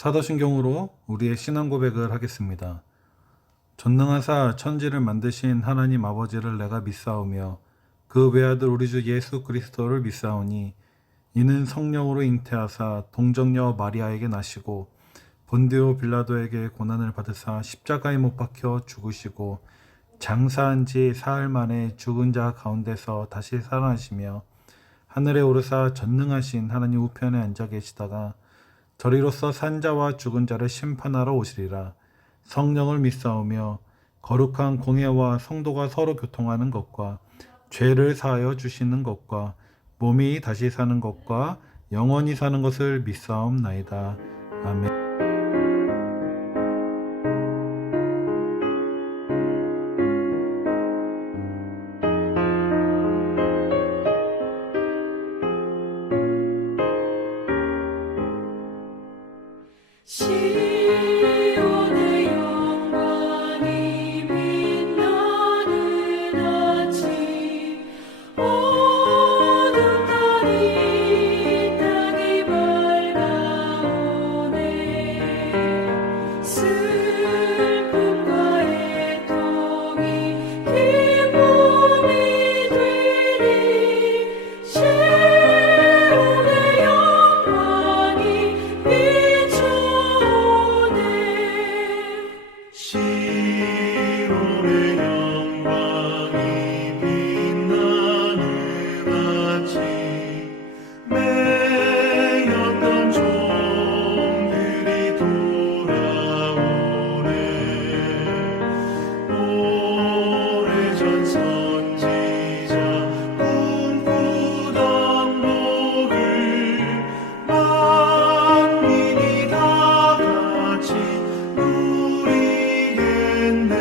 사도신경으로 우리의 신앙 고백을 하겠습니다. 전능하사 천지를 만드신 하나님 아버지를 내가 믿사오며 그 외아들 우리 주 예수 그리스도를 믿사오니 이는 성령으로 잉태하사 동정녀 마리아에게 나시고 본디오 빌라도에게 고난을 받으사 십자가에 못 박혀 죽으시고 장사한 지 사흘 만에 죽은 자 가운데서 다시 살아나시며 하늘에 오르사 전능하신 하나님 우편에 앉아 계시다가 저리로서 산자와 죽은 자를 심판하러 오시리라. 성령을 믿사오며 거룩한 공예와 성도가 서로 교통하는 것과 죄를 사하여 주시는 것과 몸이 다시 사는 것과 영원히 사는 것을 믿사옵나이다. 아멘. 시온의 영광이 빛나는 아침 어둡던 이 땅이 밝아오네. 슬픔과 애통이 기쁨이 되리. 시온의 영광이 시온의 영광이 빛나는 아침 매였던 종들이 돌아오네. 오래전 선지자 꿈꾸던 복을 만민이 다 같이 누리겠네.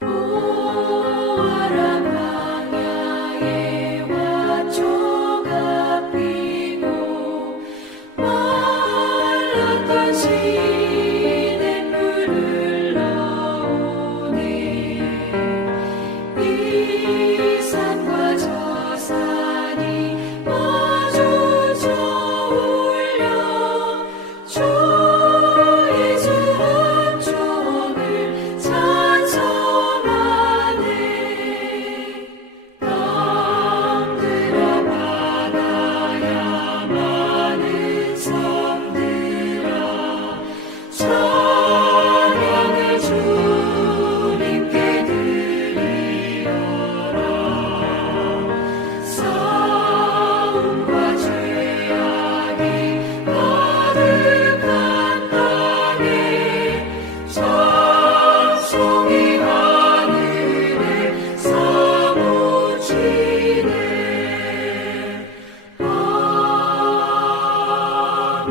보아라 광야에 화초가 피고 말랐던 시냇물을 흘러오네. 이 산과 저 산이 마주쳐 울려 주 예수 은총을 찬송하네. 땅들어 바다야 많은 섬들아 찬양을 주님께 드리려라. 싸움과 죄악이 가득한 땅에 찬송이 하늘에 사무치네. 아멘.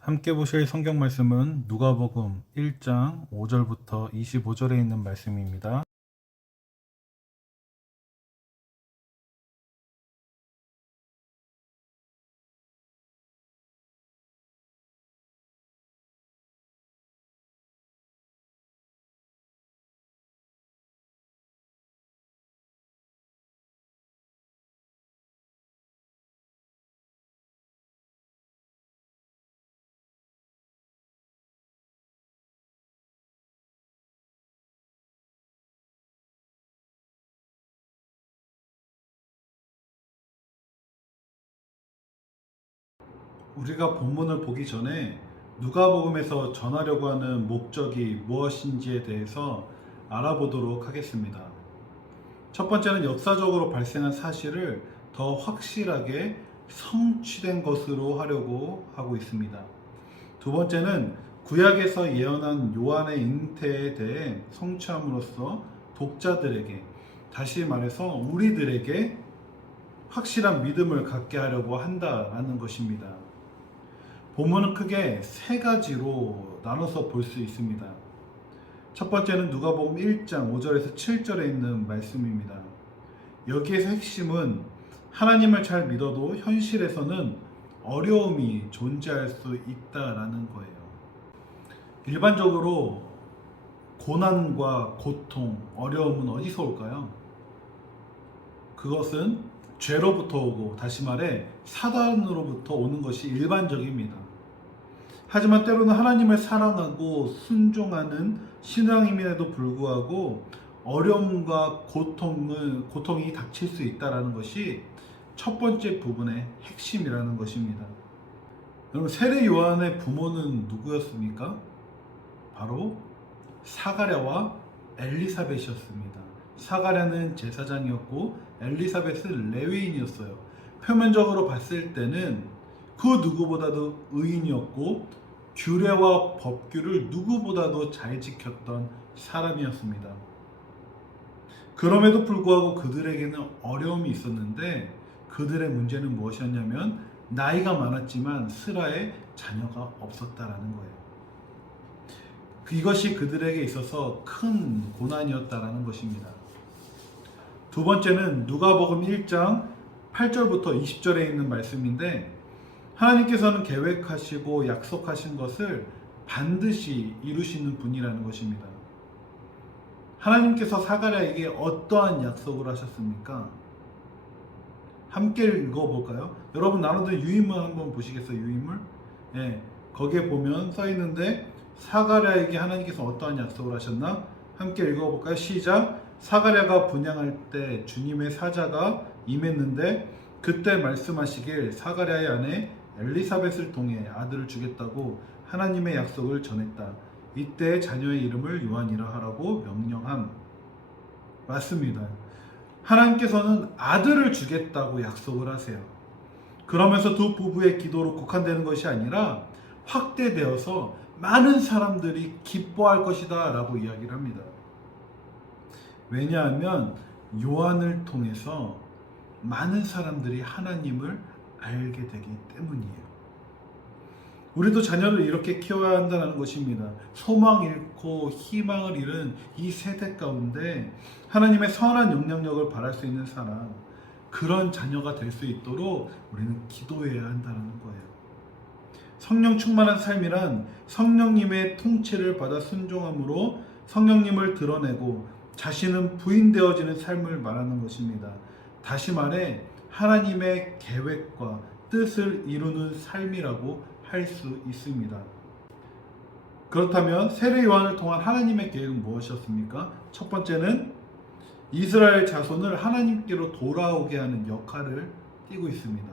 함께 보실 성경 말씀은 누가복음 1장 5절부터 25절에 있는 말씀입니다. 우리가 본문을 보기 전에 누가복음에서 전하려고 하는 목적이 무엇인지에 대해서 알아보도록 하겠습니다. 첫 번째는 역사적으로 발생한 사실을 더 확실하게 성취된 것으로 하려고 하고 있습니다. 두 번째는 구약에서 예언한 요한의 잉태에 대해 성취함으로써 독자들에게, 다시 말해서 우리들에게 확실한 믿음을 갖게 하려고 한다라는 것입니다. 본문은 크게 세 가지로 나눠서 볼 수 있습니다. 첫 번째는 누가복음 1장 5절에서 7절에 있는 말씀입니다. 여기에서 핵심은 하나님을 잘 믿어도 현실에서는 어려움이 존재할 수 있다라는 거예요. 일반적으로 고난과 고통, 어려움은 어디서 올까요? 그것은 죄로부터 오고, 다시 말해 사단으로부터 오는 것이 일반적입니다. 하지만 때로는 하나님을 사랑하고 순종하는 신앙임에도 불구하고 어려움과 고통이 닥칠 수 있다는 것이 첫 번째 부분의 핵심이라는 것입니다. 여러분, 세례 요한의 부모는 누구였습니까? 바로 사가랴와 엘리사벳이었습니다. 사가랴는 제사장이었고 엘리사벳은 레위인이었어요. 표면적으로 봤을 때는 그 누구보다도 의인이었고 규례와 법규를 누구보다도 잘 지켰던 사람이었습니다. 그럼에도 불구하고 그들에게는 어려움이 있었는데, 그들의 문제는 무엇이었냐면 나이가 많았지만 스라에 자녀가 없었다라는 거예요. 이것이 그들에게 있어서 큰 고난이었다라는 것입니다. 두 번째는 누가복음 1장 8절부터 20절에 있는 말씀인데, 하나님께서는 계획하시고 약속하신 것을 반드시 이루시는 분이라는 것입니다. 하나님께서 사가랴에게 어떠한 약속을 하셨습니까? 함께 읽어볼까요? 여러분, 나눠둔 유인물 한번 보시겠어요? 유인물? 예, 거기에 보면 써 있는데 사가랴에게 하나님께서 어떠한 약속을 하셨나? 함께 읽어볼까요? 시작! 사가랴가 분향할 때 주님의 사자가 임했는데 그때 말씀하시길 사가랴의 아내 엘리사벳을 통해 아들을 주겠다고 하나님의 약속을 전했다. 이때 자녀의 이름을 요한이라 하라고 명령함. 맞습니다. 하나님께서는 아들을 주겠다고 약속을 하세요. 그러면서 두 부부의 기도로 국한되는 것이 아니라 확대되어서 많은 사람들이 기뻐할 것이다 라고 이야기를 합니다. 왜냐하면 요한을 통해서 많은 사람들이 하나님을 알게 되기 때문이에요. 우리도 자녀를 이렇게 키워야 한다는 것입니다. 소망 잃고 희망을 잃은 이 세대 가운데 하나님의 선한 영향력을 발할 수 있는 사람, 그런 자녀가 될 수 있도록 우리는 기도해야 한다는 거예요. 성령 충만한 삶이란 성령님의 통치를 받아 순종함으로 성령님을 드러내고 자신은 부인되어지는 삶을 말하는 것입니다. 다시 말해 하나님의 계획과 뜻을 이루는 삶이라고 할 수 있습니다. 그렇다면 세례 요한을 통한 하나님의 계획은 무엇이었습니까? 첫 번째는 이스라엘 자손을 하나님께로 돌아오게 하는 역할을 띠고 있습니다.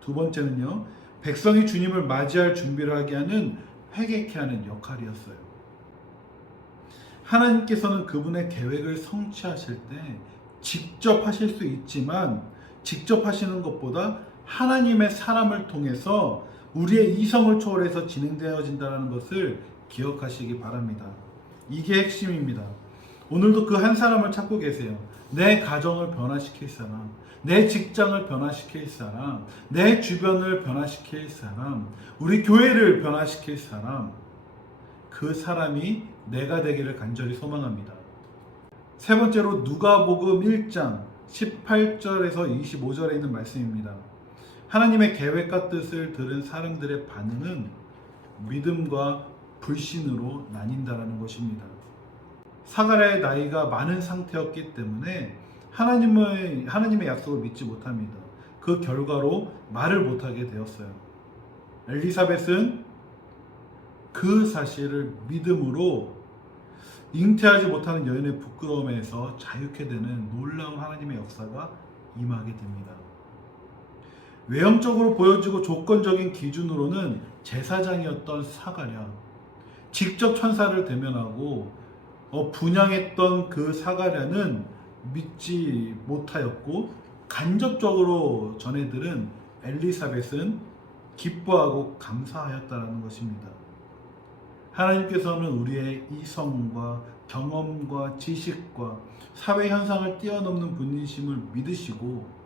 두 번째는요, 백성이 주님을 맞이할 준비를 하게 하는 회개케 하는 역할이었어요. 하나님께서는 그분의 계획을 성취하실 때 직접 하실 수 있지만, 직접 하시는 것보다 하나님의 사람을 통해서 우리의 이성을 초월해서 진행되어진다는 것을 기억하시기 바랍니다. 이게 핵심입니다. 오늘도 그 한 사람을 찾고 계세요. 내 가정을 변화시킬 사람, 내 직장을 변화시킬 사람, 내 주변을 변화시킬 사람, 우리 교회를 변화시킬 사람, 그 사람이 내가 되기를 간절히 소망합니다. 세 번째로 누가복음 1장 18절에서 25절에 있는 말씀입니다. 하나님의 계획과 뜻을 들은 사람들의 반응은 믿음과 불신으로 나뉜다라는 것입니다. 사가랴의 나이가 많은 상태였기 때문에 하나님의 약속을 믿지 못합니다. 그 결과로 말을 못하게 되었어요. 엘리사벳은 그 사실을 믿음으로 잉태하지 못하는 여인의 부끄러움에서 자유케 되는 놀라운 하나님의 역사가 임하게 됩니다. 외형적으로 보여지고 조건적인 기준으로는 제사장이었던 사가랴, 직접 천사를 대면하고 분향했던 그 사가랴는 믿지 못하였고, 간접적으로 전해들은 엘리사벳은 기뻐하고 감사하였다는 것입니다. 하나님께서는 우리의 이성과 경험과 지식과 사회 현상을 뛰어넘는 분이심을 믿으시고,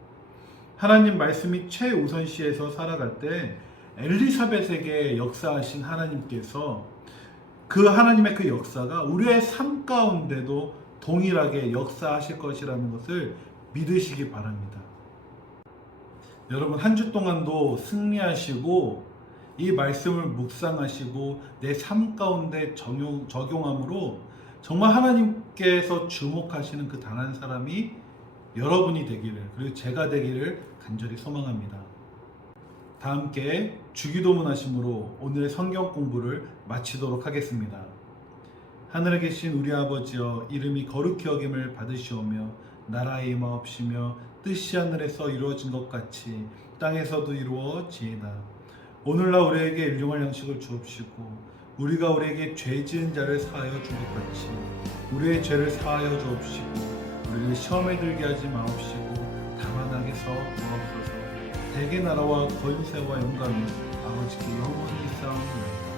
하나님 말씀이 최우선시해서 살아갈 때 엘리사벳에게 역사하신 하나님께서 그 하나님의 그 역사가 우리의 삶 가운데도 동일하게 역사하실 것이라는 것을 믿으시기 바랍니다. 여러분 한 주 동안도 승리하시고 이 말씀을 묵상하시고 내 삶 가운데 적용함으로 정말 하나님께서 주목하시는 그 단 한 사람이 여러분이 되기를, 그리고 제가 되기를 간절히 소망합니다. 다 함께 주기도문 하심으로 오늘의 성경 공부를 마치도록 하겠습니다. 하늘에 계신 우리 아버지여, 이름이 거룩히 여김을 받으시오며 나라의 임하옵시며 뜻이 하늘에서 이루어진 것 같이 땅에서도 이루어지이다. 오늘날 우리에게 일용할 양식을 주옵시고 우리가 우리에게 죄 지은 자를 사하여 준 것 같이 우리의 죄를 사하여 주옵시고 우리를 시험에 들게 하지 마옵시고 다만 악에서 구하옵소서. 대개 나라와 권세와 영광이 아버지께 영원히 있사옵나이다.